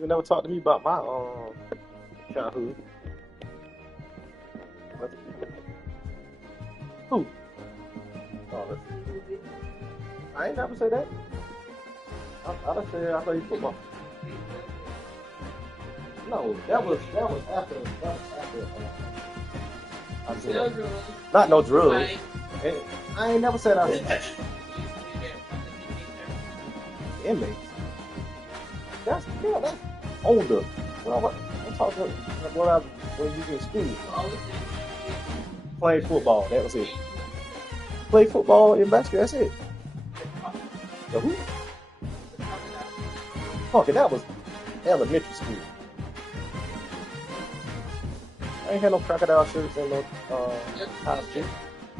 You never talked to me about my childhood. Who? Oh, I ain't never say that. I just said I played football. No, that was after. I said not no drugs. I ain't never said I was inmates. That's older. I'm talking when you was in school. Play football. That was it. Play football and basketball. That's it. So who? Okay, that was elementary school. I ain't had no crocodile shirts and no high school.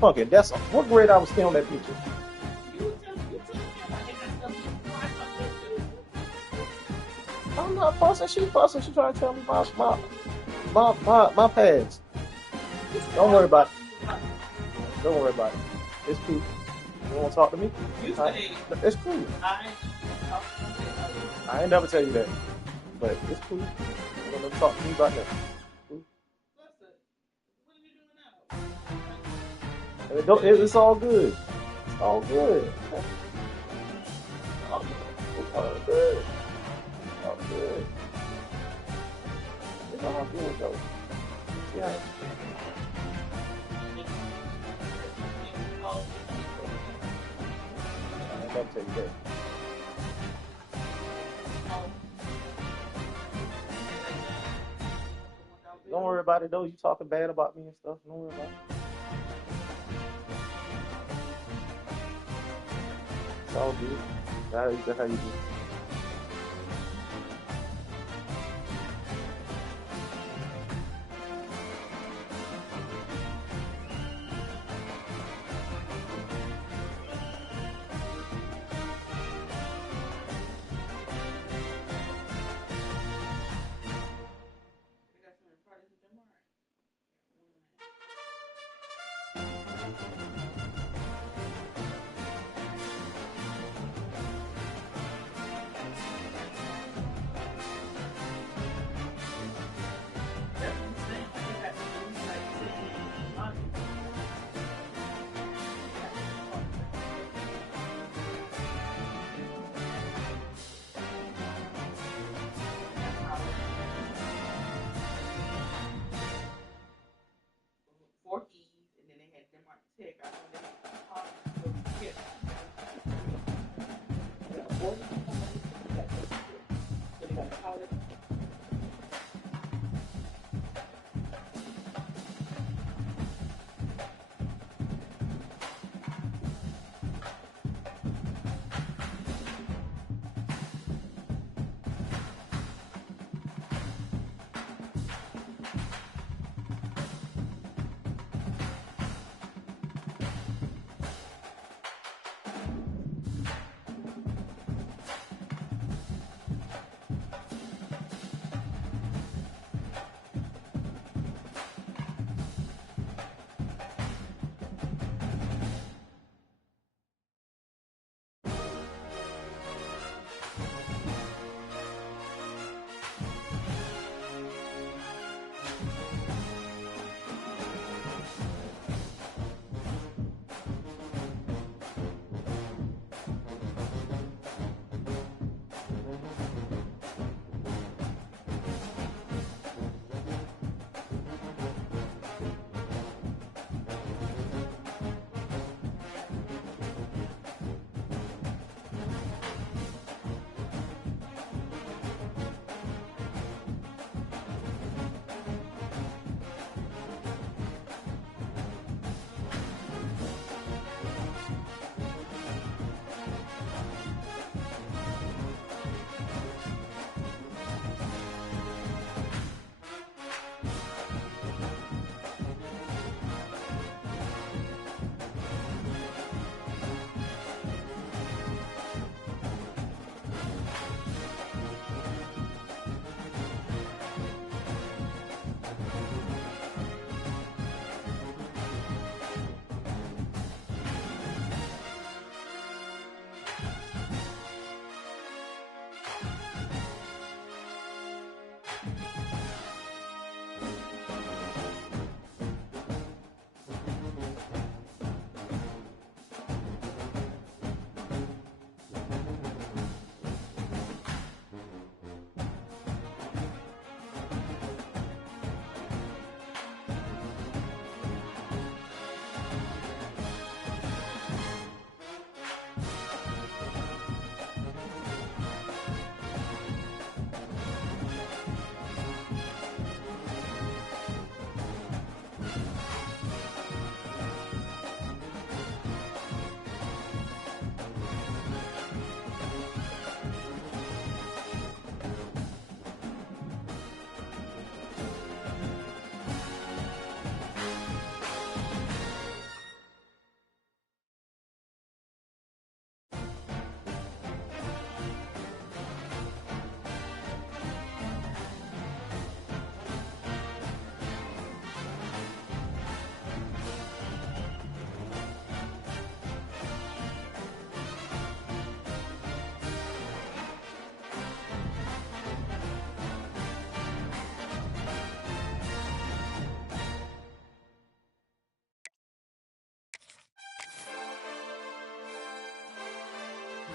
Funky, that's what grade I was still on that picture. I'm not fussing. She fussing. She trying to tell me my past. Don't worry about it. Don't worry about it. It's cool. You want to talk to me? It's cool. I ain't never tell you that, but it's cool. You want to talk to me about that? Cool. It's all good. It's all good. It's all good. It's all good. It's all good though. Yeah. I ain't never tell you that. Don't worry about it though. You talking bad about me and stuff. Don't worry about it. It's all good. That's how you do.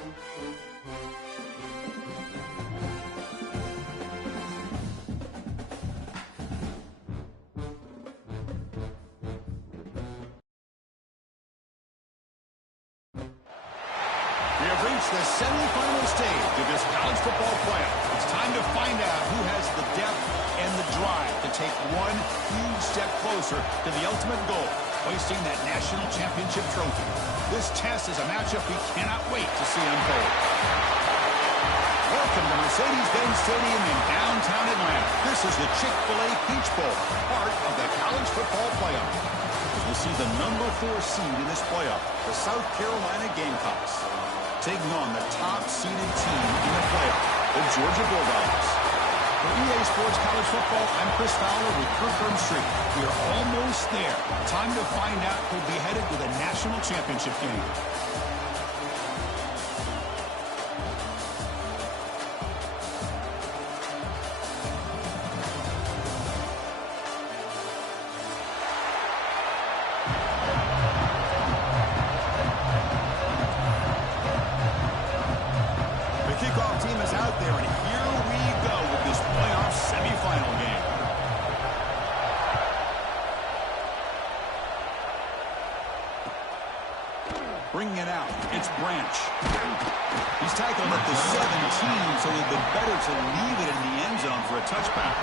We have reached the semifinal stage of this college football playoff. It's time to find out who has the depth and the drive to take one huge step closer to the ultimate goal, hoisting that national championship trophy. This test is a matchup we cannot wait to see unfold. Welcome to Mercedes-Benz Stadium in downtown Atlanta. This is the Chick-fil-A Peach Bowl, part of the college football playoff. We'll see the number 4 seed in this playoff, the South Carolina Gamecocks, taking on the top-seeded team in the playoff, the Georgia Bulldogs. For EA Sports College Football, I'm Chris Fowler with Kirk Street. We are almost there. Time to find out who'll be headed to the national championship game. Kickoff team is out there, and here we go with this playoff semifinal game. Bringing it out, it's Branch. He's tackled at the 17, so it would have been better to leave it in the end zone for a touchback.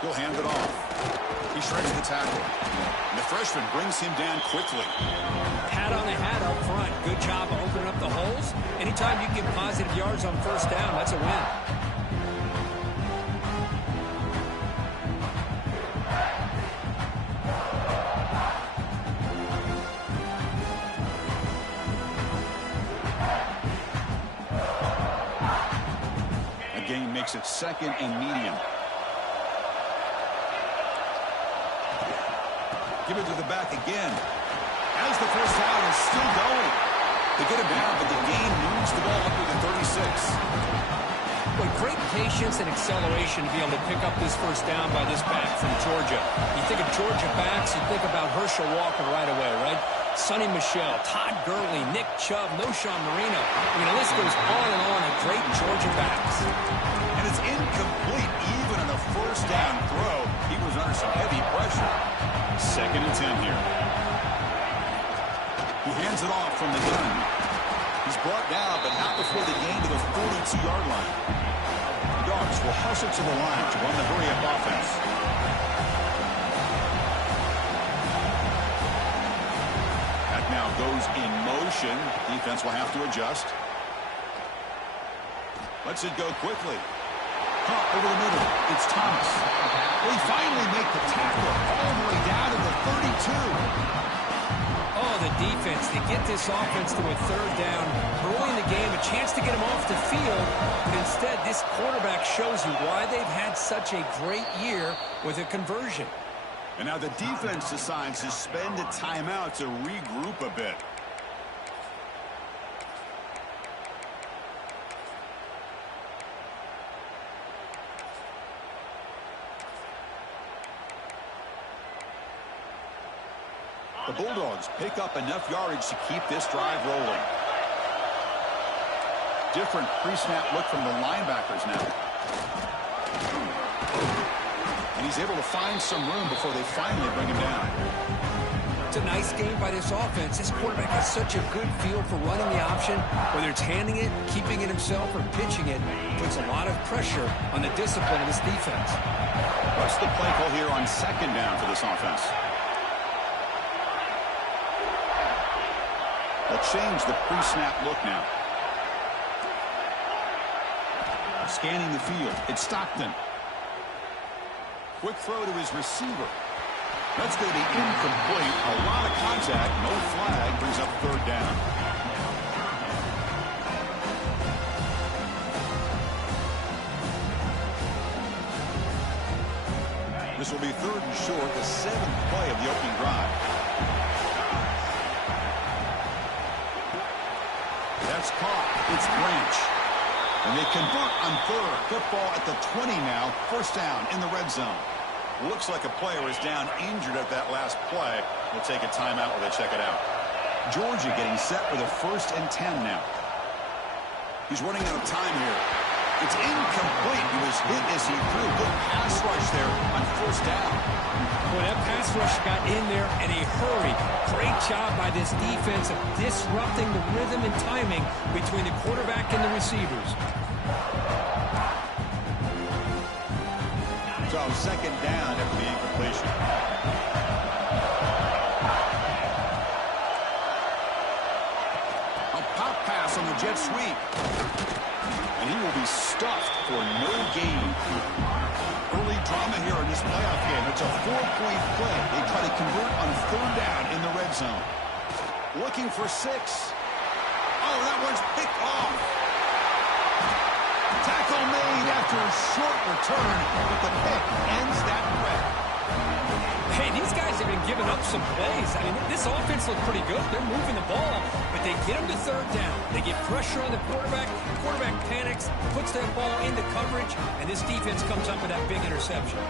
He'll hand it off. He shreds the tackle. And the freshman brings him down quickly. Pat on the hat up front. Good job opening up the holes. Anytime you get positive yards on first down, that's a win. The game makes it 2nd and medium. Give it to the back again. As the first down is still going. They get him down, but the game moves the ball up to the 36. Boy, great patience and acceleration to be able to pick up this first down by this back from Georgia. You think of Georgia backs, you think about Herschel Walker right away, right? Sonny Michel, Todd Gurley, Nick Chubb, Noshawn Marino. I mean, the list goes on and on of great Georgia backs. And it's incomplete even on the first down throw. He was under some heavy pressure. 2nd and 10 here. He hands it off from the gun. He's brought down, but not before the gain to the 42-yard line. The Dogs will hustle to the line to run the hurry-up offense. That now goes in motion. Defense will have to adjust. Lets it go quickly. Caught over the middle. It's Thomas. They finally make the tackle all the way down to the 32. Oh, the defense. They get this offense to a 3rd down. Early in the game, a chance to get them off the field. But instead, this quarterback shows you why they've had such a great year with a conversion. And now the defense decides to spend a timeout to regroup a bit. The Bulldogs pick up enough yardage to keep this drive rolling. Different pre-snap look from the linebackers now. And he's able to find some room before they finally bring him down. It's a nice game by this offense. This quarterback has such a good feel for running the option. Whether it's handing it, keeping it himself, or pitching it, puts a lot of pressure on the discipline of this defense. What's the play call here on 2nd down for this offense? They'll change the pre-snap look now. Scanning the field. It's Stockton. Quick throw to his receiver. That's going to be incomplete. A lot of contact. No flag. Brings up 3rd down. This will be 3rd and short, the 7th play of the opening drive. That's caught. It's Branch. And they convert on third. Football at the 20 now. First down in the red zone. Looks like a player is down injured at that last play. We'll take a timeout while they check it out. Georgia getting set with a 1st and 10 now. He's running out of time here. It's incomplete. He was hit as he threw. Good pass rush there on 1st down. Well, that pass rush got in there in a hurry. Great job by this defense of disrupting the rhythm and timing between the quarterback and the receivers. So 2nd down after the incompletion. A pop pass on the jet sweep. And he will be stuffed for no gain. Early drama here in this playoff game. It's a 4-point play. They try to convert on 3rd down in the red zone. Looking for 6. Oh, that one's picked off. Tackle made after a short return, but the pick ends that threat. Hey, these guys have been giving up some plays. I mean, this offense looked pretty good. They're moving the ball, but they get them to 3rd down. They get pressure on the quarterback. The quarterback panics, puts that ball into coverage, and this defense comes up with that big interception.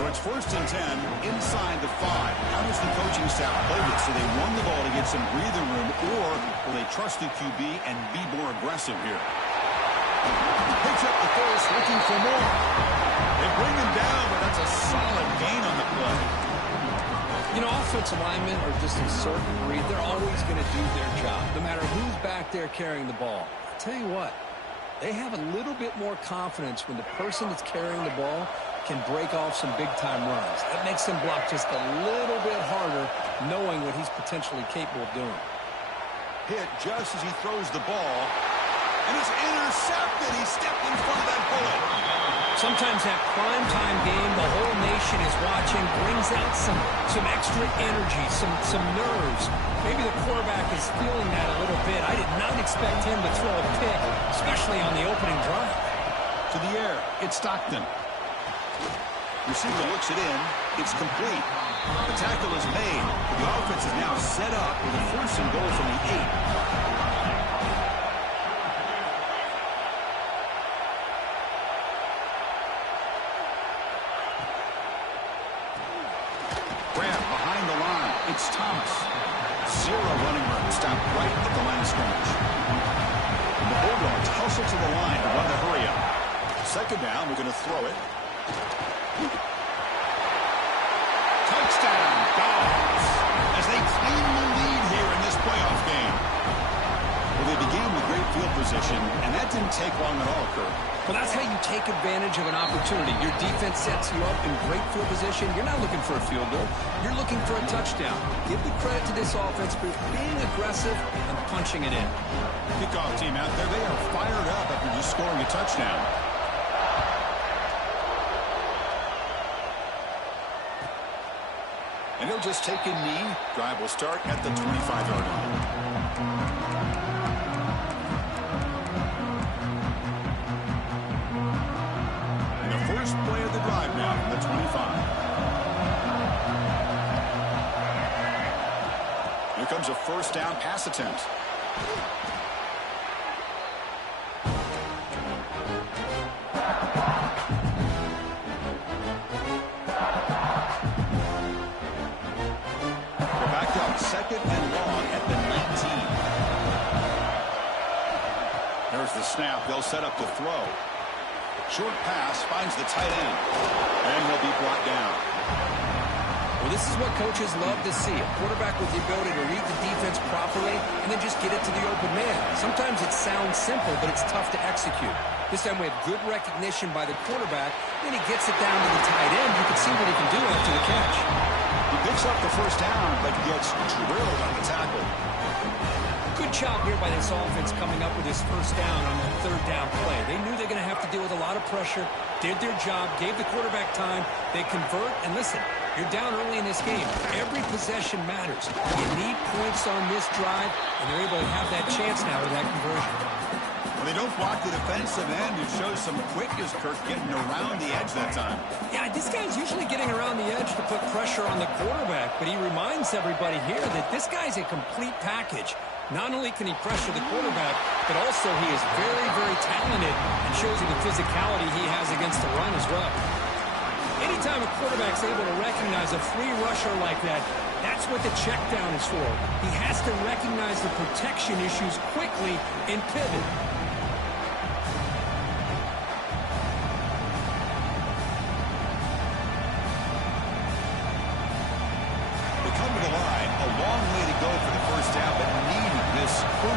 So it's 1st and 10 inside the 5. How does the coaching staff play this? Do they run the ball to get some breathing room, or will they trust the QB and be more aggressive here? Picks up the first, looking for more. They bring him down, but that's a solid gain on the play. You know, offensive linemen are just a certain breed. They're always going to do their job, no matter who's back there carrying the ball. I'll tell you what, they have a little bit more confidence when the person that's carrying the ball can break off some big-time runs. That makes him block just a little bit harder, knowing what he's potentially capable of doing. Hit just as he throws the ball. And it's intercepted. He stepped in front of that bullet. Sometimes that primetime game, the whole nation is watching, brings out some extra energy, some nerves. Maybe the quarterback is feeling that a little bit. I did not expect him to throw a pick, especially on the opening drive. To the air, it's Stockton. Receiver looks it in. It's complete. The tackle is made. The offense is now set up with a 1st and goal from the 8. It's Thomas. 0 running room. Stopped right at the line of scrimmage. And the Bulldogs hustle to the line to run the hurry up. 2nd down, we're going to throw it. Touchdown, Dogs. As they claim the lead here in this playoff game. Well, they began with great field position, and that didn't take long at all, Kirk. Well, that's how you take advantage of an opportunity. Your defense sets you up in great field position. You're not looking for a field goal. You're looking for a touchdown. Give the credit to this offense for being aggressive and punching it in. Kickoff team out there, they are fired up after just scoring a touchdown. And he'll just take a knee. Drive will start at the 25-yard line. First play of the drive now from the 25. Here comes a 1st down pass attempt. They're back up 2nd and long at the 19. There's the snap. They'll set up to throw. Short pass finds the tight end. And he'll be brought down. Well, this is what coaches love to see. A quarterback with the ability to read the defense properly and then just get it to the open man. Sometimes it sounds simple, but it's tough to execute. This time we have good recognition by the quarterback. Then he gets it down to the tight end. You can see what he can do after the catch. He picks up the 1st down, but gets drilled on the tackle. Good job here by this offense coming up with his 1st down on that 3rd down play. They knew they're going to have to deal with a lot of pressure, did their job, gave the quarterback time. They convert, and listen, you're down early in this game. Every possession matters. You need points on this drive, and they're able to have that chance now with that conversion. Well, They don't block the defensive end. It shows some quickness, Kirk, getting around the edge that time. Yeah, this guy's usually getting around the edge to put pressure on the quarterback, but he reminds everybody here that this guy's a complete package. Not only can he pressure the quarterback, but also he is very, very talented and shows you the physicality he has against the run as well. Anytime a quarterback's able to recognize a free rusher like that, that's what the check down is for. He has to recognize the protection issues quickly and pivot.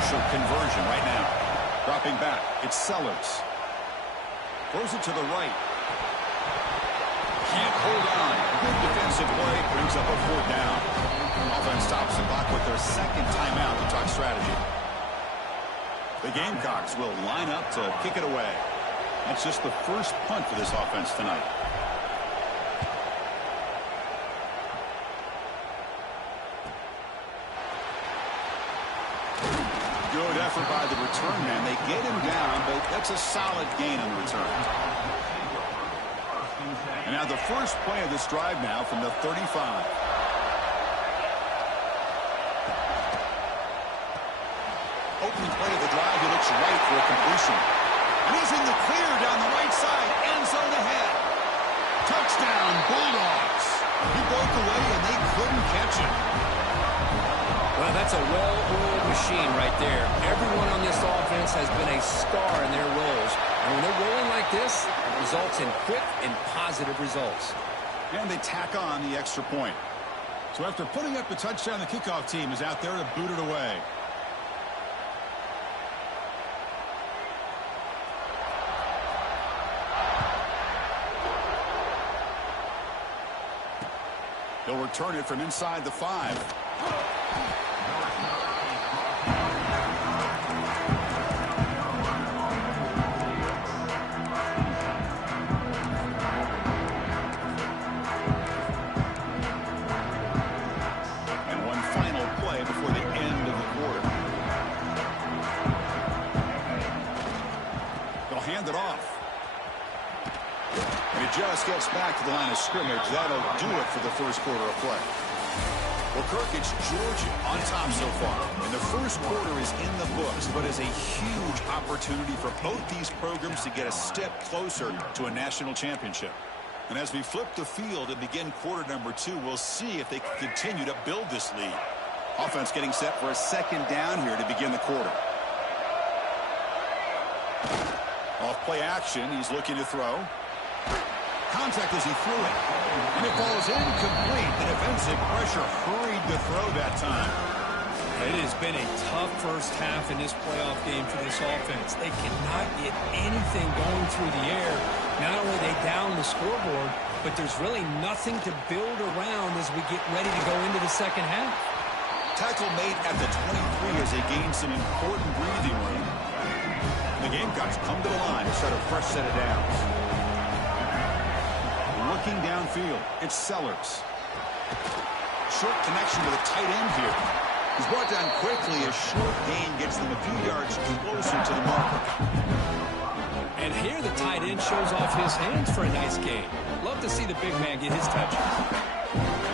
Conversion right now. Dropping back. It's Sellers. Throws it to the right. Can't hold on. Good defensive play. Brings up a 4th down. Offense stops the clock with their 2nd timeout to talk strategy. The Gamecocks will line up to kick it away. That's just the first punt for this offense tonight. Good effort by the return man. They get him down, but that's a solid gain on the return. And now the first play of this drive now from the 35. Opening play of the drive, he looks right for a completion. And he's in the clear down the right side, end zone ahead. Touchdown, Bulldogs. He broke away and they couldn't catch him. Well, that's a well-oiled machine right there. Everyone on this offense has been a star in their roles. And when they're rolling like this, it results in quick and positive results. And they tack on the extra point. So after putting up the touchdown, the kickoff team is out there to boot it away. They'll return it from inside the 5. Hand it off. And it just gets back to the line of scrimmage. That'll do it for the first quarter of play. Well, Kirk, it's Georgia on top so far. And the first quarter is in the books, but is a huge opportunity for both these programs to get a step closer to a national championship. And as we flip the field and begin quarter number 2, we'll see if they can continue to build this lead. Offense getting set for a 2nd down here to begin the quarter. Off play action, he's looking to throw. Contact as he threw it. And it falls incomplete. The defensive pressure hurried the throw that time. It has been a tough first half in this playoff game for this offense. They cannot get anything going through the air. Not only are they down the scoreboard, but there's really nothing to build around as we get ready to go into the second half. Tackle made at the 23 as they gain some important breathing room. The Gamecocks come to the line to start a fresh set of downs. Looking downfield, it's Sellers. Short connection to the tight end here. He's brought down quickly. A short gain gets them a few yards closer to the marker. And here the tight end shows off his hands for a nice gain. Love to see the big man get his touches.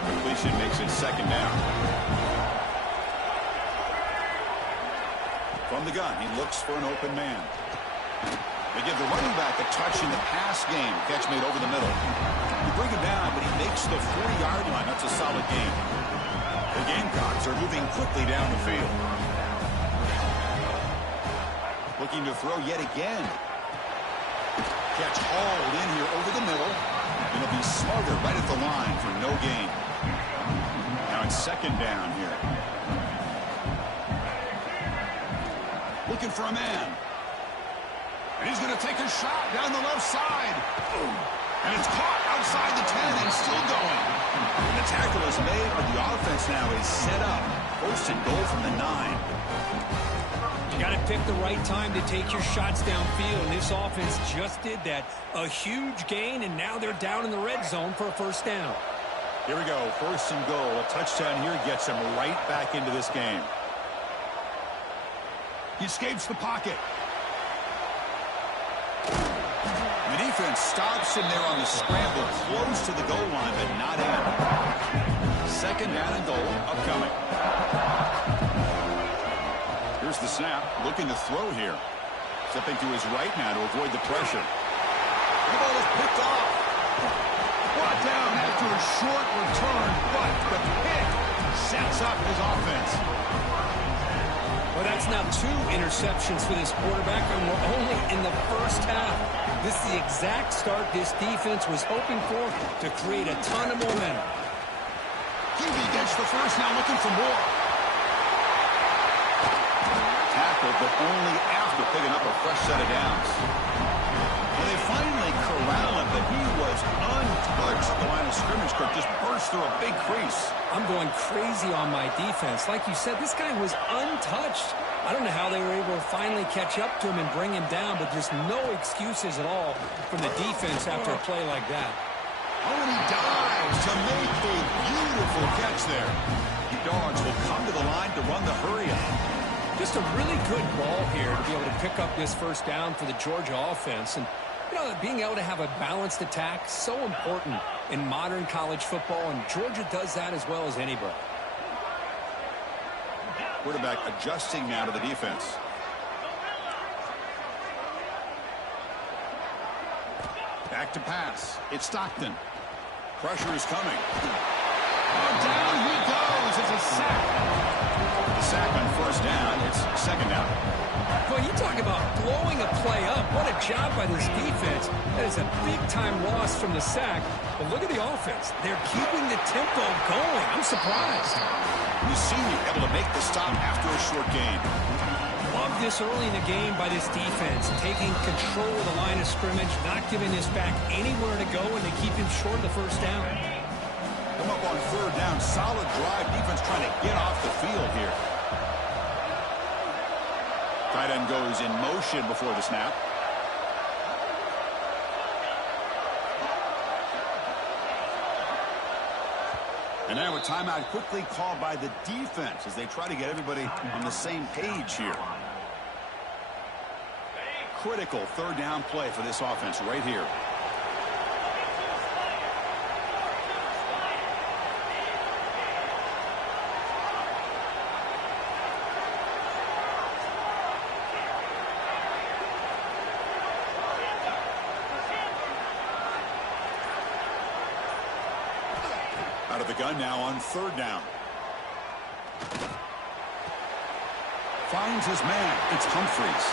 Completion makes it 2nd down. From the gun, he looks for an open man. They give the running back a touch in the pass game. Catch made over the middle. You bring him down, but he makes the 40-yard line. That's a solid gain. The Gamecocks are moving quickly down the field. Looking to throw yet again. Catch hauled in here over the middle. It'll be smothered right at the line for no gain. Now it's 2nd down here. Looking for a man. And he's going to take a shot down the left side. And it's caught outside the 10 and still going. And the tackle is made, but the offense now is set up. 1st and goal from the 9. You got to pick the right time to take your shots downfield, and this offense just did that. A huge gain, and now they're down in the red zone for a 1st down. Here we go, 1st and goal. A touchdown here gets him right back into this game. He escapes the pocket. stops him there on the scramble, close to the goal line, but not in. Second down and goal upcoming. Here's the snap, looking to throw here. Stepping to his right now to avoid the pressure. The ball is picked off. Brought down after a short return, but the pick sets up his offense. Well, that's now 2 interceptions for this quarterback, and we're only in the first half. This is the exact start this defense was hoping for to create a ton of momentum. QB gets the first, now looking for more. Tackled, but only after picking up a fresh set of downs. Well, they finally corral him, but he was untouched at the line of scrimmage. Kirk just burst through a big crease. I'm going crazy on my defense. Like you said, this guy was untouched. I don't know how they were able to finally catch up to him and bring him down, but there's no excuses at all from the defense after a play like that. Oh, and he dives to make a beautiful catch there. The Dogs will come to the line to run the hurry-up. Just a really good ball here to be able to pick up this first down for the Georgia offense. And, you know, being able to have a balanced attack, so important in modern college football, and Georgia does that as well as anybody. Quarterback adjusting now to the defense. Back to pass. It's Stockton. Pressure is coming. Oh, down he goes. It's a sack. The sack on first down. It's second down. Well, you talk about blowing a play up. What a job by this defense. That is a big-time loss from the sack. But look at the offense. They're keeping the tempo going. I'm surprised. The senior able to make the stop after a short gain. Love this early in the game by this defense. Taking control of the line of scrimmage, not giving this back anywhere to go, and they keep him short of the first down. Come up on third down. Solid drive. Defense trying to get off the field here. Tight end goes in motion before the snap. And now a timeout quickly called by the defense as they try to get everybody on the same page here. Critical third down play for this offense right here. Out of the gun now on third down. Finds his man. It's Humphreys.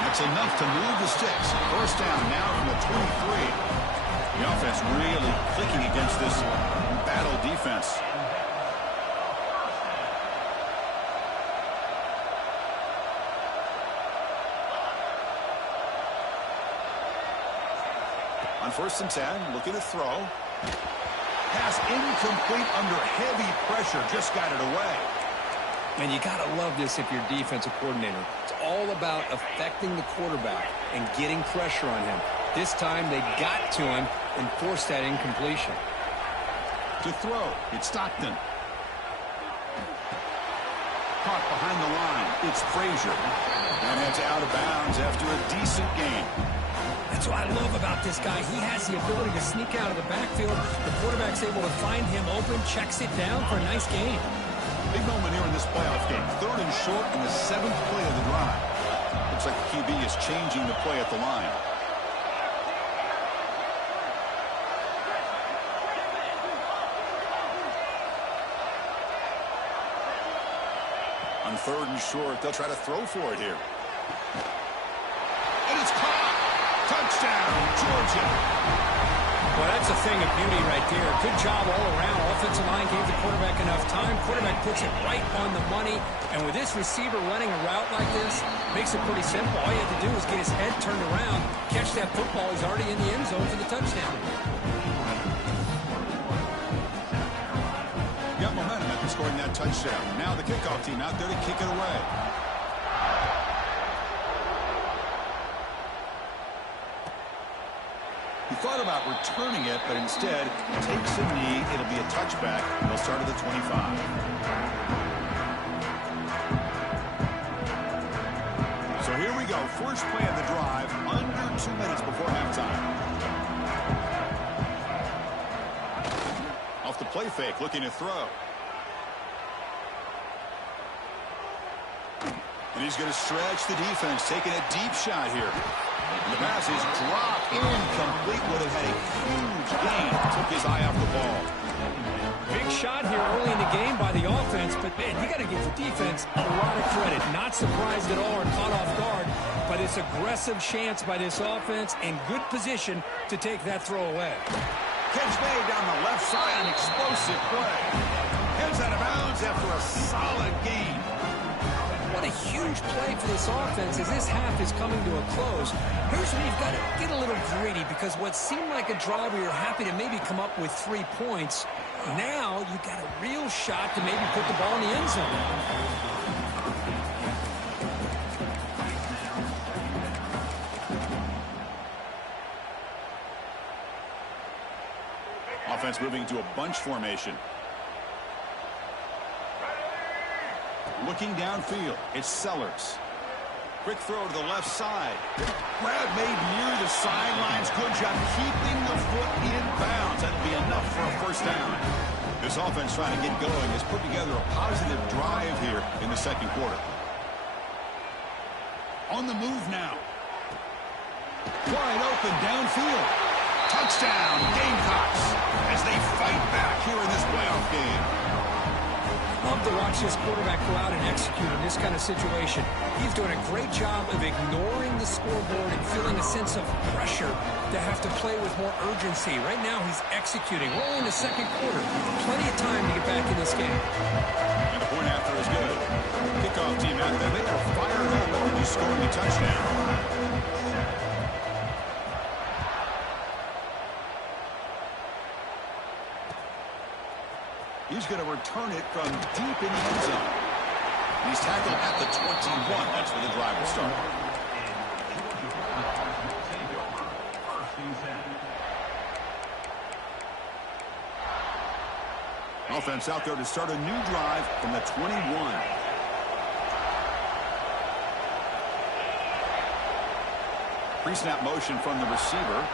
That's enough to move the sticks. First down now from the 23. The offense really clicking against this battle defense. On first and 10, looking to throw. Pass incomplete under heavy pressure. Just got it away. And you got to love this if you're defensive coordinator. It's all about affecting the quarterback and getting pressure on him. This time they got to him and forced that incompletion. To throw, it's Stockton. Caught behind the line. It's Frazier. And it's out of bounds after a decent gain. That's what I love about this guy. He has the ability to sneak out of the backfield. The quarterback's able to find him open, checks it down for a nice gain. Big moment here in this playoff game. Third and short in the 7th play of the drive. Looks like the QB is changing the play at the line. On third and short, they'll try to throw for it here. And it's caught. Touchdown, Georgia. Well, that's a thing of beauty right there. Good job all around. Offensive line gave the quarterback enough time. Quarterback puts it right on the money. And with this receiver running a route like this, makes it pretty simple. All you have to do is get his head turned around, catch that football. He's already in the end zone for the touchdown. Got momentum after scoring that touchdown. Now the kickoff team out there to kick it away. He thought about returning it, but instead takes a knee. It'll be a touchback. They'll start at the 25. So here we go. First play of the drive, under 2 minutes before halftime. Off the play fake, looking to throw. And he's going to stretch the defense, taking a deep shot here. And the pass is dropped incomplete. Would have had a huge gain. Took his eye off the ball. Big shot here early in the game by the offense, but, man, you got to give the defense a lot of credit. Not surprised at all or caught off guard, but it's aggressive chance by this offense and good position to take that throw away. Catch made down the left side, an explosive play. Heads out of bounds after a solid gain. What a huge play for this offense as this half is coming to a close. Here's where you've got to get a little greedy because what seemed like a drive where you're happy to maybe come up with 3 points, now you've got a real shot to maybe put the ball in the end zone. Offense moving to a bunch formation. Looking downfield, it's Sellers. Quick throw to the left side. Grab made near the sidelines. Good job keeping the foot in bounds. That'll be enough for a first down. This offense trying to get going has put together a positive drive here in the second quarter. On the move now. Wide open downfield. Touchdown, Gamecocks, as they fight back here in this playoff game. Love to watch this quarterback go out and execute in this kind of situation. He's doing a great job of ignoring the scoreboard and feeling a sense of pressure to have to play with more urgency. Right now, he's executing. We're only in the second quarter. Plenty of time to get back in this game. And the point after is good. Kickoff team out there, they are fired up after just scoring a touchdown. He's going to return it from deep in the end zone. He's tackled at the 21. That's where the drive will start. Offense out there to start a new drive from the 21. Pre-snap motion from the receiver.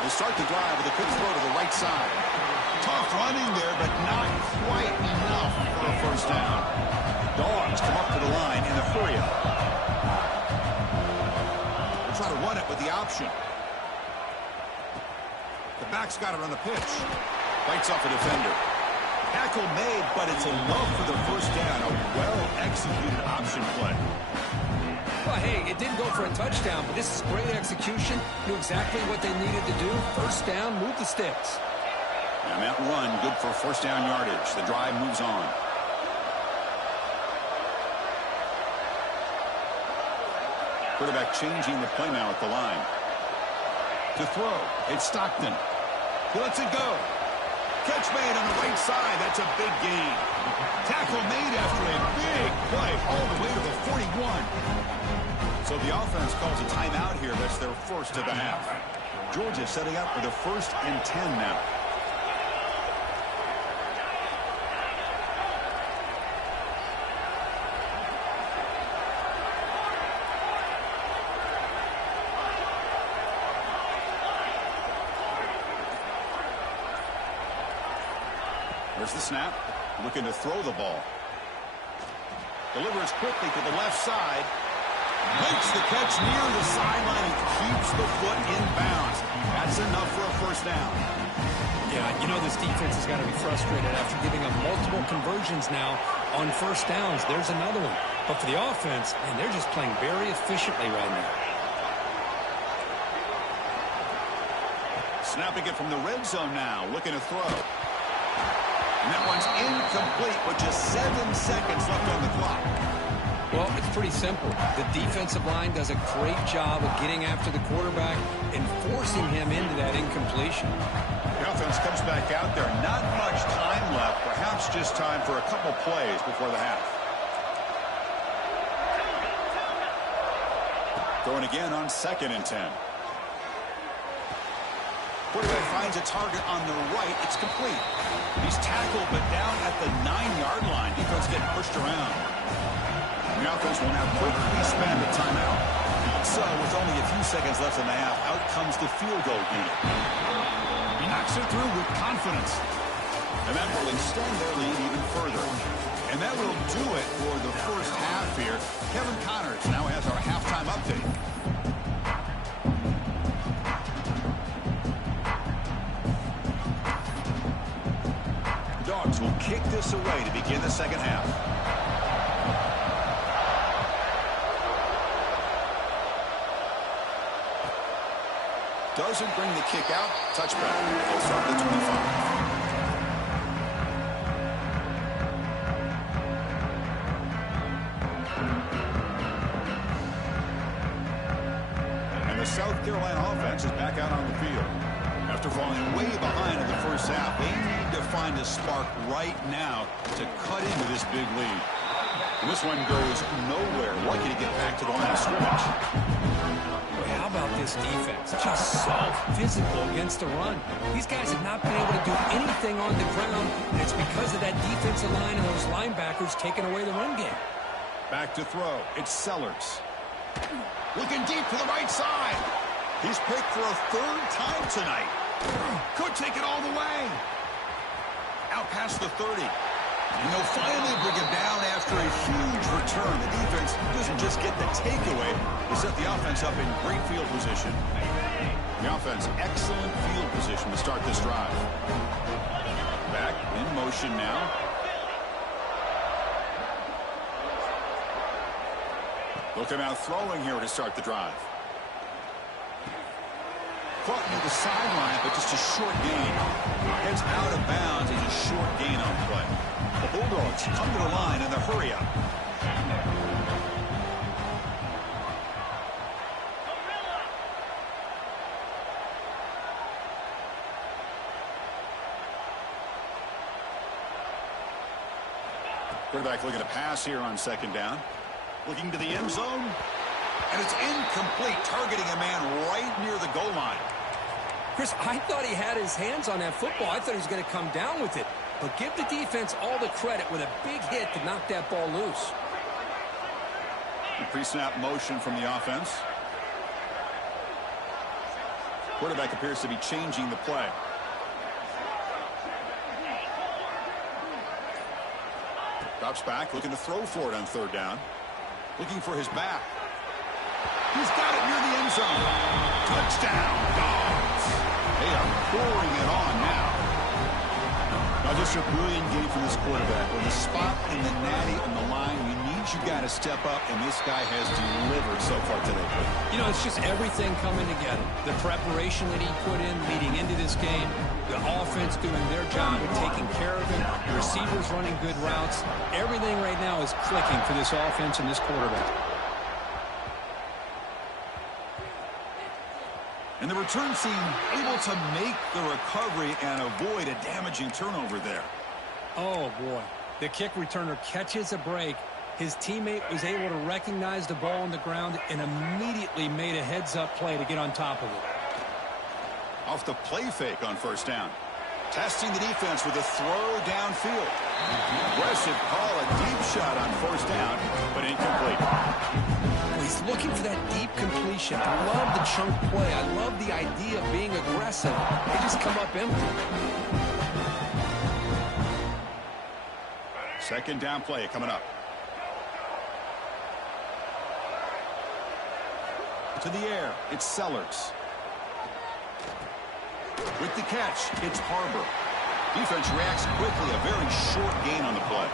They'll start the drive with a quick throw to the right side. Tough running there, but not quite enough for a first down. Dogs come up to the line in a hurry up. They'll try to run it with the option. The back's got it on the pitch. Bites off a defender. Tackle made, but it's enough for the first down. A well-executed option play. Well, hey, it didn't go for a touchdown, but this is great execution. Knew exactly what they needed to do. First down, move the sticks. And that run, good for first down yardage. The drive moves on. Quarterback changing the play now at the line. To throw, it's Stockton. He lets it go. Catch made on the right side. That's a big gain. Tackle made after a big play all the way to the 41. So the offense calls a timeout here. That's their first of the half. Georgia setting up for the 1st and 10 now. There's the snap. Looking to throw the ball. Delivers quickly to the left side. Makes the catch near the sideline and keeps the foot in bounds. That's enough for a first down. Yeah, you know this defense has got to be frustrated after giving up multiple conversions now on first downs. There's another one. But for the offense, man, they're just playing very efficiently right now. Snapping it from the red zone now. Looking to throw. And that one's incomplete with just 7 seconds left on the clock. Well, it's pretty simple. The defensive line does a great job of getting after the quarterback and forcing him into that incompletion. The offense comes back out there. Not much time left. Perhaps just time for a couple plays before the half. Going again on 2nd and 10. Quarterback finds a target on the right. It's complete. He's tackled, but down at the 9-yard line. Defense getting pushed around. The offense will now quickly spend a timeout. So, with only a few seconds left in the half, out comes the field goal unit. He knocks it through with confidence. And that will extend their lead even further. And that will do it for the first half here. Kevin Connors now has our halftime update. Dogs will kick this away to begin the second half. Doesn't bring the kick out. Touchback. They'll start at the 25. And the South Carolina offense is back out on the field. After falling way behind in the first half, they need to find a spark right now to cut into this big lead. And this one goes nowhere. Lucky to get back to the line of scrimmage. How about this defense? Just so physical against the run. These guys have not been able to do anything on the ground, and it's because of that defensive line and those linebackers taking away the run game. Back to throw. It's Sellers. Looking deep to the right side. He's picked for a third time tonight. Could take it all the way. Out past the 30. And they'll finally bring him down after a huge return. The defense doesn't just get the takeaway. They set the offense up in great field position. The offense, excellent field position to start this drive. Back in motion now. Looking out throwing here to start the drive. Caught near the sideline, but just a short gain. Heads out of bounds as a short gain on play. The Bulldogs come to the line in the hurry-up. Quarterback looking to pass here on second down. Looking to the end zone. And it's incomplete, targeting a man right near the goal line. Chris, I thought he had his hands on that football. I thought he was going to come down with it. But give the defense all the credit with a big hit to knock that ball loose. Pre-snap motion from the offense. Quarterback appears to be changing the play. Drops back, looking to throw for it on third down. Looking for his back. He's got it near the end zone. Touchdown, Dogs. They are pouring it on now. Now, just a brilliant game from this quarterback. With the spot and the natty on the line, you need you got to step up, and this guy has delivered so far today. You know, it's just everything coming together. The preparation that he put in leading into this game, the offense doing their job of taking care of him, the receivers running good routes. Everything right now is clicking for this offense and this quarterback. And the return team able to make the recovery and avoid a damaging turnover there. Oh, boy. The kick returner catches a break. His teammate was able to recognize the ball on the ground and immediately made a heads-up play to get on top of it. Off the play fake on first down. Testing the defense with a throw downfield. Aggressive call, a deep shot on first down, but incomplete. He's looking for that deep completion. I love the chunk play. I love the idea of being aggressive. They just come up empty. Second down play coming up. To the air, it's Sellers. With the catch, it's Harbor. Defense reacts quickly, a very short gain on the play.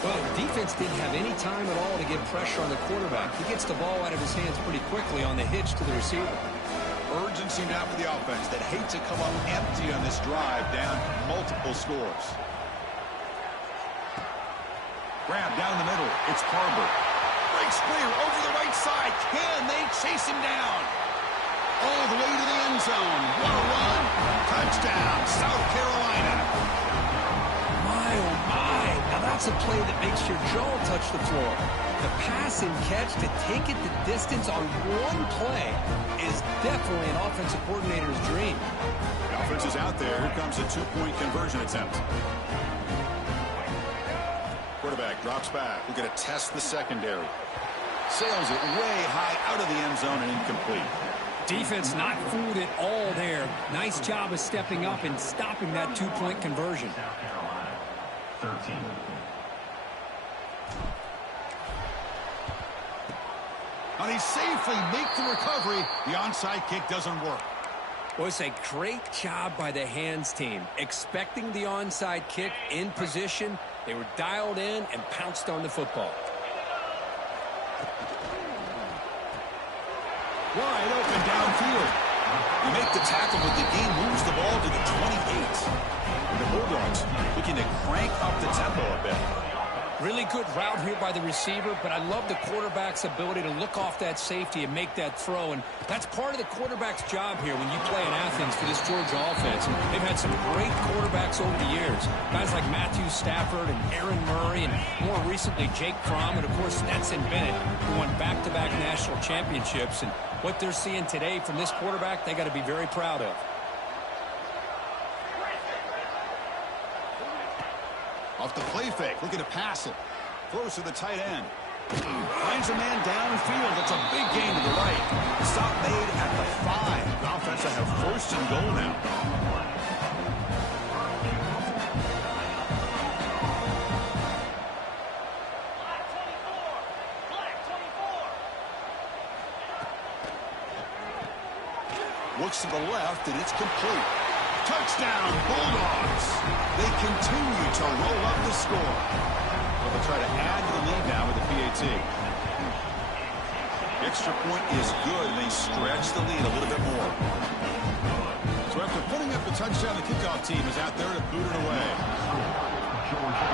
Well, the defense didn't have any time at all to get pressure on the quarterback. He gets the ball out of his hands pretty quickly on the hitch to the receiver. Urgency now for the offense that hate to come up empty on this drive, down multiple scores. Grab down the middle, it's Harbor. Breaks clear over the right side. Can they chase him down? All the way to the end zone. What a run. Touchdown, South Carolina. My, oh my. Now that's a play that makes your jaw touch the floor. The pass and catch to take it the distance on one play is definitely an offensive coordinator's dream. The offense is out there. Here comes a two-point conversion attempt. Quarterback drops back. We're going to test the secondary. Sails it way high out of the end zone and incomplete. Defense not fooled at all there. Nice job of stepping up and stopping that two-point conversion. South Carolina, 13. And he safely makes the recovery. The onside kick doesn't work. Well, it's a great job by the hands team. Expecting the onside kick in position, they were dialed in and pounced on the football. Wide open downfield. You make the tackle, but the game moves the ball to the 28. The Bulldogs looking to crank up the tempo a bit. Really good route here by the receiver, but I love the quarterback's ability to look off that safety and make that throw. And that's part of the quarterback's job here when you play in Athens for this Georgia offense. They've had some great quarterbacks over the years. Guys like Matthew Stafford and Aaron Murray, and more recently Jake Fromm, and of course Stetson Bennett, who won back-to-back national championships. And what they're seeing today from this quarterback, they got to be very proud of. Off the play fake, looking to pass it. Throws to the tight end. Finds a man downfield. That's a big gain to the right. Stop made at the 5. The offense will have first and goal now. Looks to the left, and it's complete. Touchdown, Bulldogs. They continue to roll up the score. They'll try to add to the lead now with the PAT. Extra point is good, and they stretch the lead a little bit more. So after putting up the touchdown, the kickoff team is out there to boot it away. Georgia,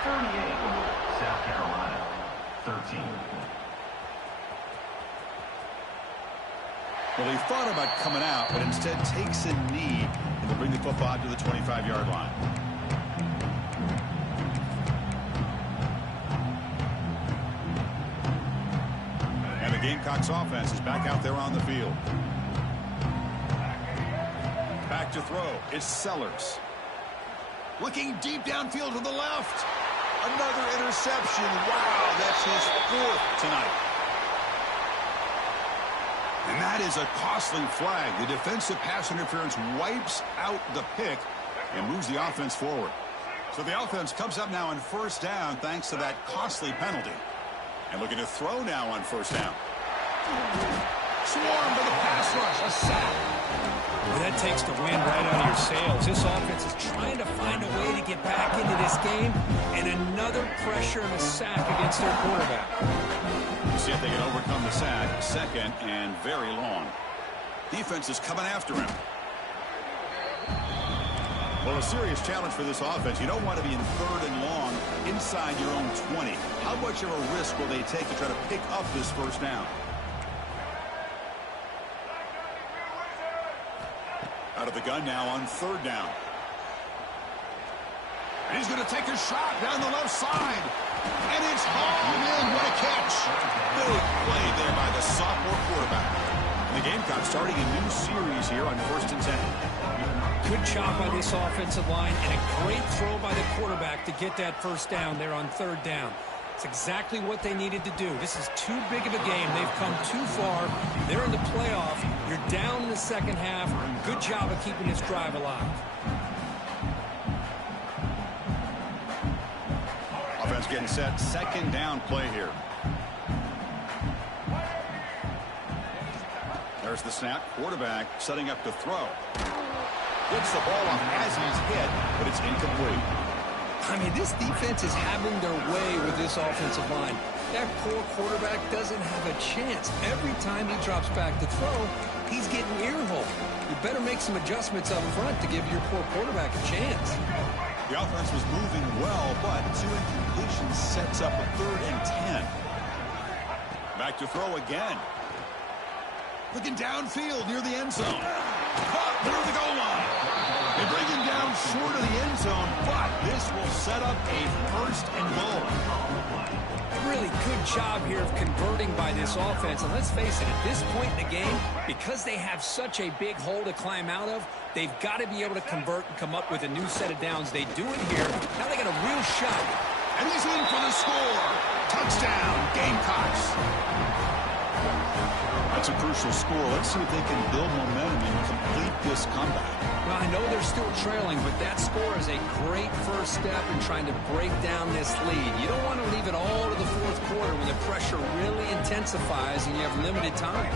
38. South Carolina, 13. Well, he thought about coming out, but instead takes a knee and will bring the football out to the 25-yard line. And the Gamecocks offense is back out there on the field. Back to throw. It's Sellers. Looking deep downfield to the left. Another interception. Wow, that's his 4th tonight. And that is a costly flag. The defensive pass interference wipes out the pick and moves the offense forward. So the offense comes up now on first down thanks to that costly penalty. And looking to throw now on first down. Swarm to the pass rush. A sack. Well, that takes the wind right out of your sails. This offense is trying to find a way to get back into this game. And another pressure and a sack against their quarterback. See if they can overcome the sack. Second and very long. Defense is coming after him. Well, a serious challenge for this offense. You don't want to be in 3rd and long inside your own 20. How much of a risk will they take to try to pick up this first down? Out of the gun now on 3rd down. And he's going to take a shot down the left side. And it's hauled in. What a catch. Big play there by the sophomore quarterback. And the Gamecocks starting a new series here on 1st and 10. Good job by this offensive line and a great throw by the quarterback to get that first down there on 3rd down. It's exactly what they needed to do. This is too big of a game. They've come too far. They're in the playoff. You're down in the second half. Good job of keeping this drive alive. Offense getting set. 2nd down play here. There's the snap. Quarterback setting up to throw. Gets the ball off as he's hit, but it's incomplete. I mean, this defense is having their way with this offensive line. That poor quarterback doesn't have a chance. Every time he drops back to throw, he's getting earholed. You better make some adjustments up front to give your poor quarterback a chance. The offense was moving well, but 2 incompletions sets up a 3rd and 10. Back to throw again. Looking downfield near the end zone. Caught near the goal line. They bring him down short of the end zone, but this will set up a 1st and goal. Really good job here of converting by this offense. And let's face it, at this point in the game, because they have such a big hole to climb out of, they've got to be able to convert and come up with a new set of downs. They do it here. Now they got a real shot. And And he's in for the score. Touchdown, Gamecocks. That's a crucial score. Let's see if they can build momentum and complete this comeback. Well, I know they're still trailing, but that score is a great first step in trying to break down this lead. You don't want to leave it all to the fourth quarter when the pressure really intensifies and you have limited time.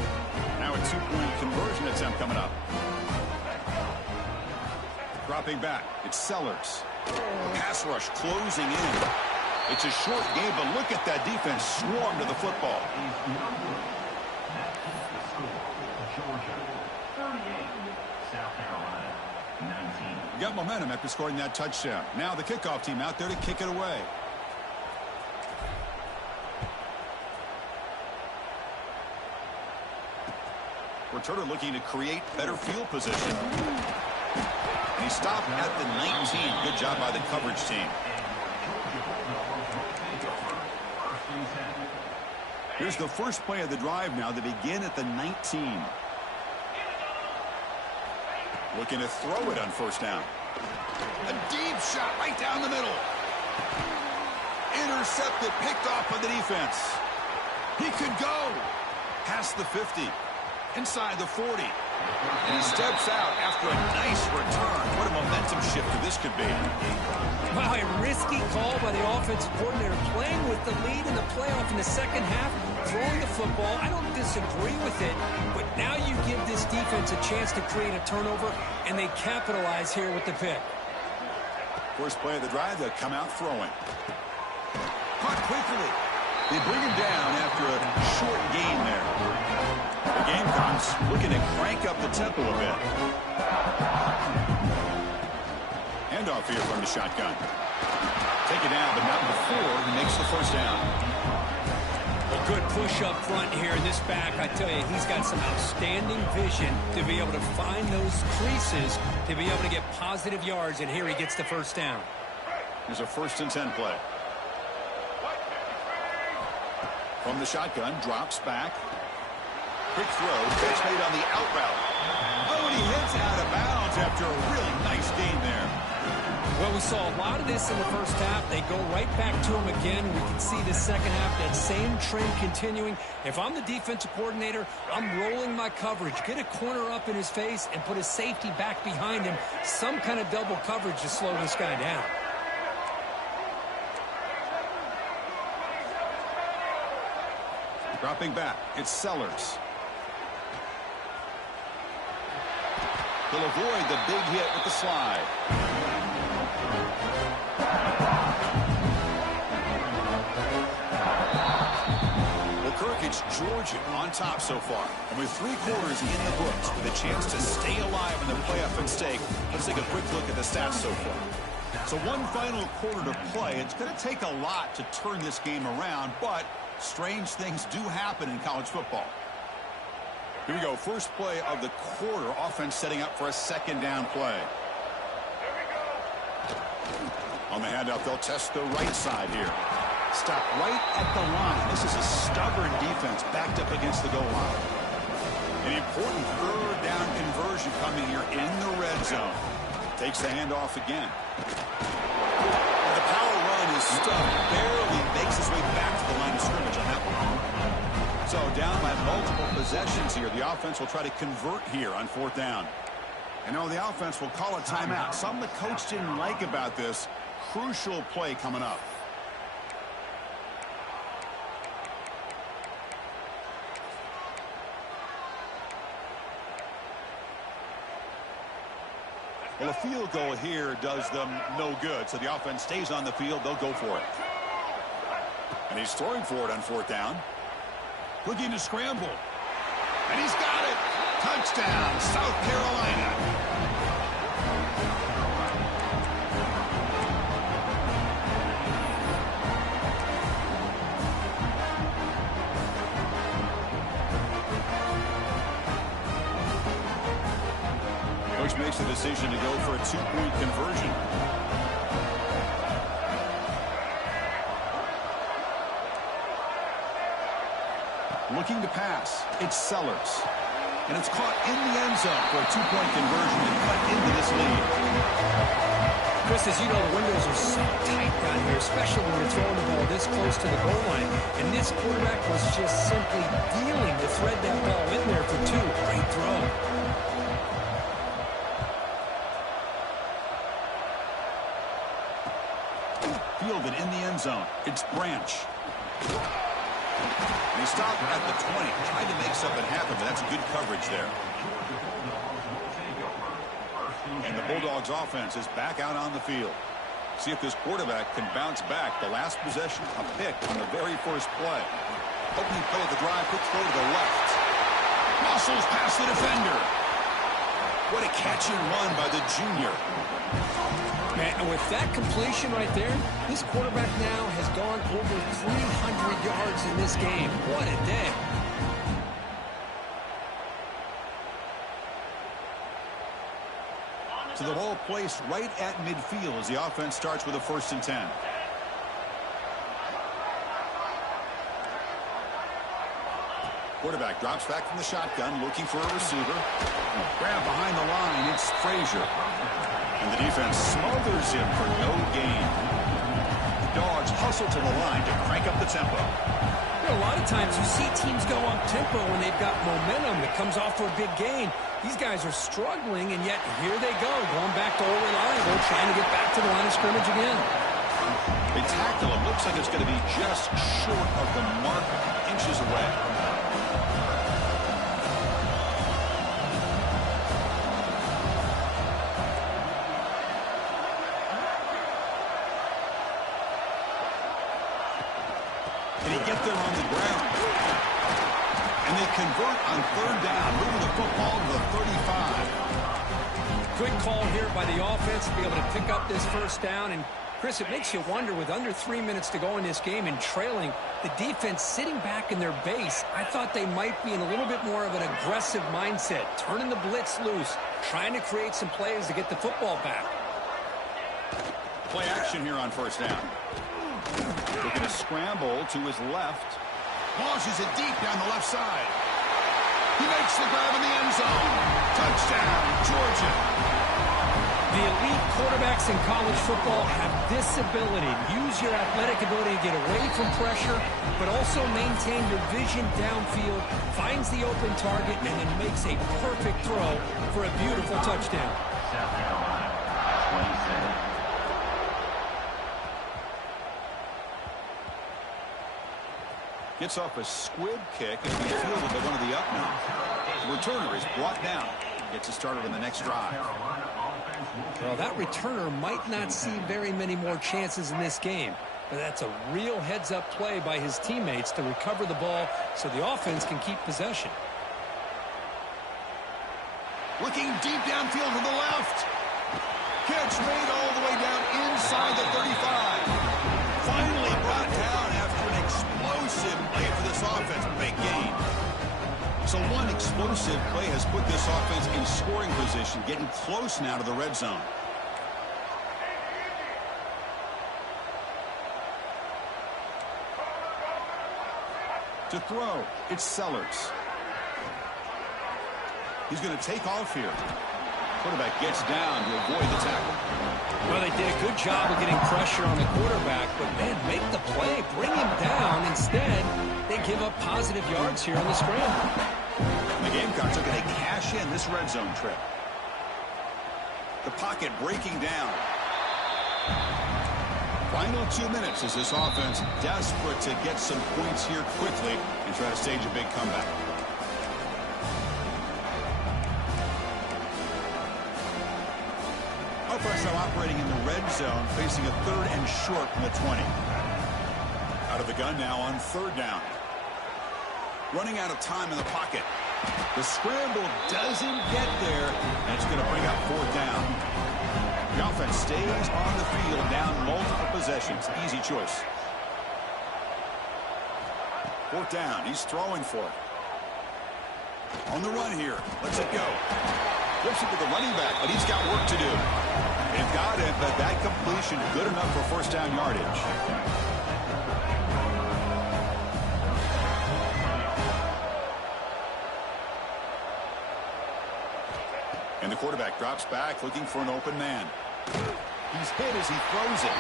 Now a two-point conversion attempt coming up. Dropping back, it's Sellers. The pass rush closing in. It's a short game, but look at that defense swarm to the football. Georgia 38, South Carolina 19. Got momentum after scoring that touchdown. Now the kickoff team out there to kick it away. Returner looking to create better field position. And he stopped at the 19. Good job by the coverage team. Here's the first play of the drive now. They begin at the 19. Looking to throw it on first down. A deep shot right down the middle. Intercepted, picked off by the defense. He could go past the 50. Inside the 40. And he steps out after a nice return. What a momentum shifter this could be. Wow, a risky call by the offensive coordinator, playing with the lead in the playoff in the second half, throwing the football. I don't disagree with it, but now you give this defense a chance to create a turnover, and they capitalize here with the pick. First play of the drive, they'll come out throwing. Caught quickly. They bring him down after a short gain there. The Gamecocks looking to crank up the tempo a bit. Handoff here from the shotgun. Take it down, but not before he makes the first down. A good push up front here in this back. I tell you, he's got some outstanding vision to be able to find those creases, to be able to get positive yards, and here he gets the first down. Here's a 1st and 10 play. From the shotgun, drops back. Quick throw, catch made on the out route. Oh, and he hits out of bounds after a really nice gain there. Well, we saw a lot of this in the first half. They go right back to him again. We can see the second half, that same trend continuing. If I'm the defensive coordinator, I'm rolling my coverage. Get a corner up in his face and put a safety back behind him. Some kind of double coverage to slow this guy down. Dropping back, it's Sellers. He'll avoid the big hit with the slide. Well, Kirk, it's Georgia on top so far. And with 3 quarters in the books, with a chance to stay alive in the playoff at stake, let's take a quick look at the stats so far. So one final quarter to play. It's going to take a lot to turn this game around, but strange things do happen in college football. Here we go. First play of the quarter. Offense setting up for a 2nd down play. On the handoff, they'll test the right side here. Stop right at the line. This is a stubborn defense backed up against the goal line. An important 3rd down conversion coming here in the red zone. Takes the handoff again. And the power run is stuck. Barely makes his way back to the line of scrimmage on that one. So down by multiple possessions here. The offense will try to convert here on 4th down. And now the offense will call a timeout. Something the coach didn't like about this. Crucial play coming up. Well, a field goal here does them no good. So the offense stays on the field. They'll go for it. And he's throwing for it on 4th down. Looking to scramble. And he's got it. Touchdown, South Carolina. Coach makes the decision to go for a 2-point conversion. Looking to pass. It's Sellers. And it's caught in the end zone for a 2-point conversion and cut into this lead. Chris, as you know, the windows are so tight down here, especially when you're throwing the ball this close to the goal line. And this quarterback was just simply dealing to thread that ball in there for two. Great throw. Fielded in the end zone. It's Branch. And he stopped at the 20. Tried to make something happen, but that's good coverage there. And the Bulldogs offense is back out on the field. See if this quarterback can bounce back. The last possession, a pick on the very first play. Opening play of the drive, quick throw to the left. Muscles past the defender. What a catch and run by the junior. Man, and with that completion right there, this quarterback now has gone over 300 yards in this game. What a day. To the ball placed right at midfield as the offense starts with a 1st and 10. Quarterback drops back from the shotgun, looking for a receiver. Grab behind the line, it's Frazier. And the defense smothers him for no gain. The Dogs hustle to the line to crank up the tempo. A lot of times you see teams go up tempo when they've got momentum that comes off for a big gain. These guys are struggling, and yet here they go, going back to old reliable, trying to get back to the line of scrimmage again. They tackle him. Looks like it's going to be just short of the mark, inches away. Can he get there on the ground? And they convert on 3rd down, moving the football to the 35. Good call here by the offense to be able to pick up this 1st down. And, Chris, it makes you wonder, with under 3 minutes to go in this game and trailing, the defense sitting back in their base, I thought they might be in a little bit more of an aggressive mindset, turning the blitz loose, trying to create some plays to get the football back. Play action here on 1st down. Looking to scramble to his left. Launches it deep down the left side. He makes the grab in the end zone. Touchdown, Georgia. The elite quarterbacks in college football have this ability. Use your athletic ability to get away from pressure, but also maintain your vision downfield, finds the open target, and then makes a perfect throw for a beautiful touchdown. South Carolina, 27. Gets off a squib kick and we fielded to one of the up now. The returner is brought down. Gets it started on the next drive. Well, that returner might not see very many more chances in this game, but that's a real heads-up play by his teammates to recover the ball so the offense can keep possession. Looking deep downfield to the left. Catch made all the way down inside the 35. Finally brought down after an explosive play for this offense. Big gain. So one explosive play has put this offense in scoring position, getting close now to the red zone. To throw, it's Sellers. He's going to take off here. Quarterback gets down to avoid the tackle. Well, they did a good job of getting pressure on the quarterback, but, man, make the play, bring him down. Instead, they give up positive yards here on the scramble. And the Gamecocks are going to cash in this red zone trip. The pocket breaking down. Final 2 minutes as this offense desperate to get some points here quickly and try to stage a big comeback. Offense now operating in the red zone, facing a 3rd and short from the 20. Out of the gun now on 3rd down. Running out of time in the pocket. The scramble doesn't get there, and it's going to bring up 4th down. The offense stays on the field, down multiple possessions. Easy choice. 4th down. He's throwing for it. On the run here. Let's it go. Flips it to the running back, but he's got work to do. They've got it, but that completion good enough for 1st down yardage. And the quarterback drops back, looking for an open man. He's hit as he throws it.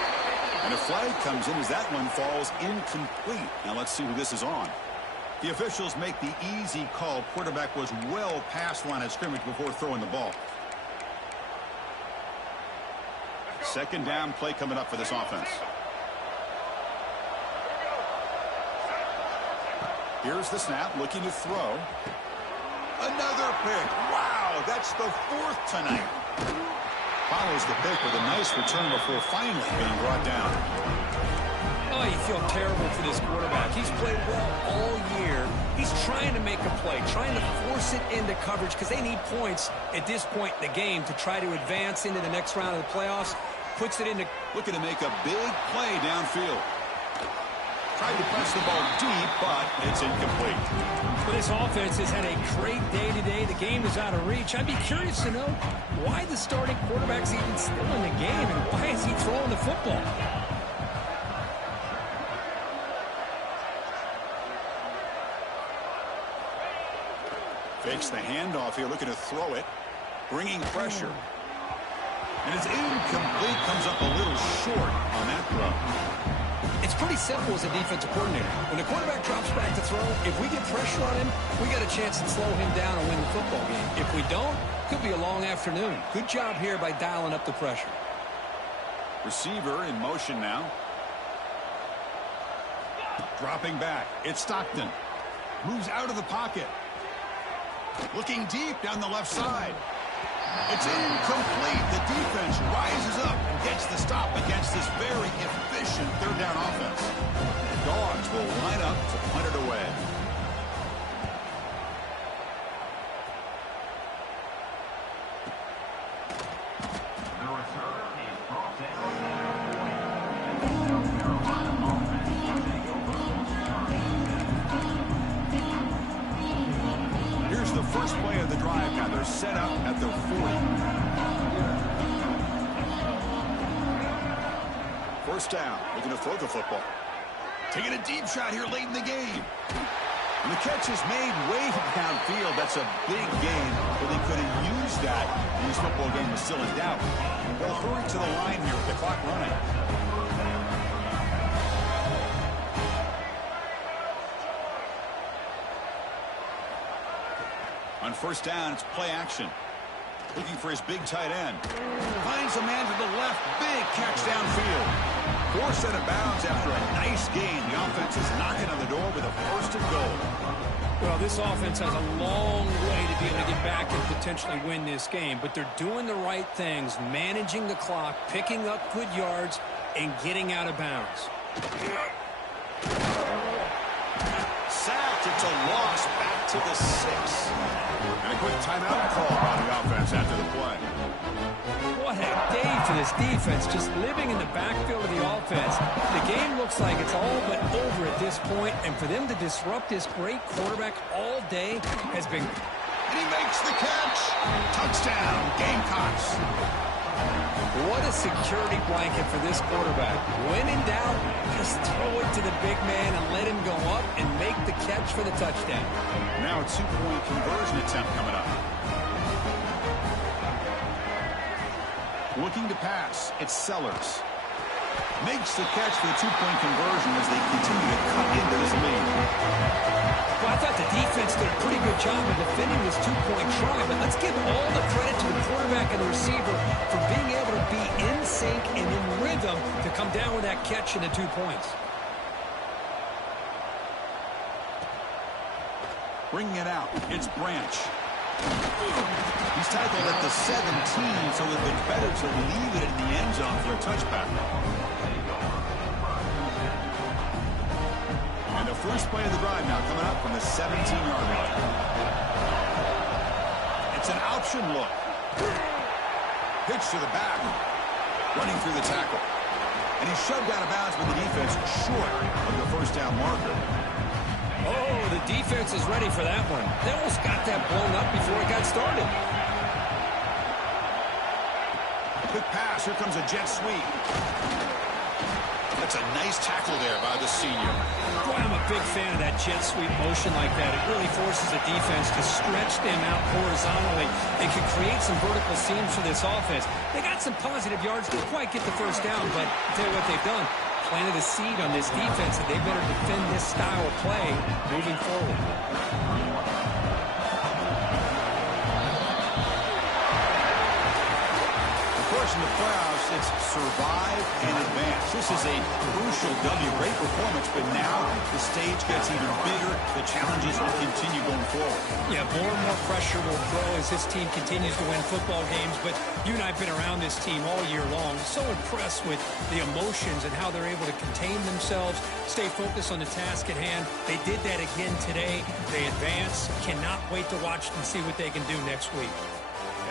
And a flag comes in as that one falls incomplete. Now let's see who this is on. The officials make the easy call. Quarterback was well past line of scrimmage before throwing the ball. Second down play coming up for this offense. Here's the snap, looking to throw. Another pick. Wow, that's the fourth tonight. Follows the pick with a nice return before finally being brought down. Oh, you feel terrible for this quarterback. He's played well all year. He's trying to make a play, trying to force it into coverage because they need points at this point in the game to try to advance into the next round of the playoffs. Puts it into... Looking to make a big play downfield. Tried to press the ball deep, but it's incomplete. Well, this offense has had a great day today. The game is out of reach. I'd be curious to know why the starting quarterback's even still in the game and why is he throwing the football? Fakes the handoff here, looking to throw it. Bringing pressure. And it's incomplete, comes up a little short on that throw. It's pretty simple as a defensive coordinator. When the quarterback drops back to throw, if we get pressure on him, we got a chance to slow him down and win the football game. If we don't, could be a long afternoon. Good job here by dialing up the pressure. Receiver in motion now. Dropping back. It's Stockton. Moves out of the pocket. Looking deep down the left side. It's incomplete. The defense rises up and gets the stop against this very efficient third down offense. The Dogs will line up to punt it away. The return is processed. South Carolina offense will take over. Here's the first play of the drive now. They're set up at the 40. First down, looking to throw the football. Taking a deep shot here late in the game. And the catch is made way downfield. That's a big gain, but they could have used that when this football game was still in doubt. They'll hurry to the line here with the clock running. On first down, it's play action. Looking for his big tight end. Finds a man to the left. Big catch downfield. Forced out of bounds after a nice gain. The offense is knocking on the door with a first and goal. Well, this offense has a long way to be able to get back and potentially win this game, but they're doing the right things, managing the clock, picking up good yards, and getting out of bounds. Sacked. It's a loss back to the 6. And a quick timeout call by the offense after the play. What a day for this defense, just living in the backfield of the offense. The game looks like it's all but over at this point, and for them to disrupt this great quarterback all day has been... And he makes the catch. Touchdown, Gamecocks. What a security blanket for this quarterback. When in doubt, just throw it to the big man and let him go up and make the catch for the touchdown. Now a 2-point conversion attempt coming up. Looking to pass, it's Sellers. Makes the catch for the 2-point conversion as they continue to cut into this lead. Well, I thought the defense did a pretty good job of defending this 2-point try, but let's give all the credit to the quarterback and the receiver for being able to be in sync and in rhythm to come down with that catch and the 2 points. Bringing it out, it's Branch. He's tackled at the 17, so it would have been better to leave it in the end zone for a touchback. And the first play of the drive now coming up from the 17-yard line. It's an option look. Pitch to the back. Running through the tackle. And he's shoved out of bounds with the defense short of the first down marker. Oh, the defense is ready for that one. They almost got that blown up before it got started. A quick pass. Here comes a jet sweep. A That's a nice tackle there by the senior. Boy, I'm a big fan of that jet sweep motion like that. It really forces the defense to stretch them out horizontally. It could create some vertical seams for this offense. They got some positive yards. Didn't quite get the first down, but I'll tell you what they've done. Planted a seed on this defense that they better defend this style of play moving forward. In the playoffs, it's survive and advance. This is a crucial W. Great performance, but now the stage gets even bigger. The challenges will continue going forward. Yeah, more and more pressure will grow as this team continues to win football games, but you and I have been around this team all year long. So impressed with the emotions and how they're able to contain themselves, stay focused on the task at hand. They did that again today. They advance. Cannot wait to watch and see what they can do next week.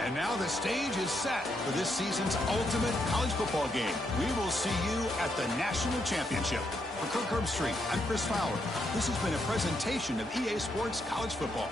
And now the stage is set for this season's ultimate college football game. We will see you at the National Championship. For Kirk Herbstreit, I'm Chris Fowler. This has been a presentation of EA Sports College Football.